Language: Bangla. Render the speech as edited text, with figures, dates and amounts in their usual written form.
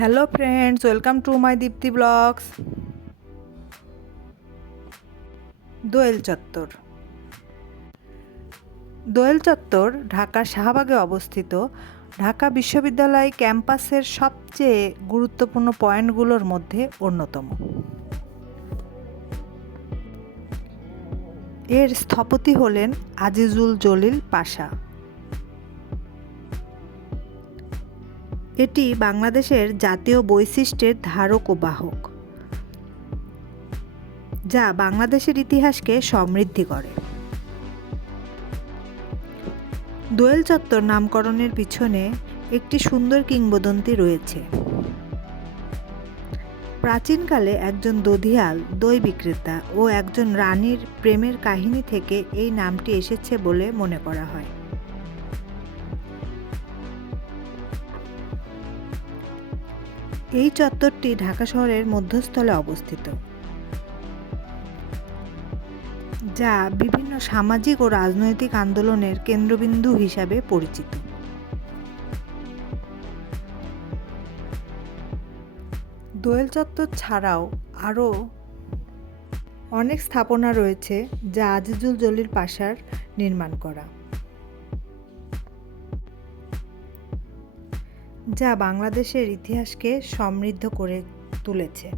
Hello friends, welcome to my Dipti blogs. Doel Chattar. Doel চত্বর ঢাকার শাহবাগে অবস্থিত ঢাকা বিশ্ববিদ্যালয় ক্যাম্পাসের সবচেয়ে গুরুত্বপূর্ণ পয়েন্টগুলোর মধ্যে অন্যতম। এর স্থপতি হলেন আজিজুল জলিল পাশা। এটি বাংলাদেশের জাতীয় বৈশিষ্ট্যের ধারক ও বাহক, যা বাংলাদেশের ইতিহাসকে সমৃদ্ধ করে। দোয়েল চত্বর নামকরণের পিছনে একটি সুন্দর কিংবদন্তি রয়েছে। প্রাচীনকালে একজন দধিয়াল, দই বিক্রেতা ও একজন রানীর প্রেমের কাহিনী থেকে এই নামটি এসেছে বলে মনে করা হয়। এই চত্বরটি ঢাকা শহরের মধ্যস্থলে অবস্থিত, যা বিভিন্ন সামাজিক ও রাজনৈতিক আন্দোলনের কেন্দ্রবিন্দু হিসাবে পরিচিত। দোয়েল চত্বর ছাড়াও আরও অনেক স্থাপনা রয়েছে যা আজিজুল জলিল পাশার নির্মাণ করা, যা বাংলাদেশের ইতিহাসকে সমৃদ্ধ করে তুলেছে।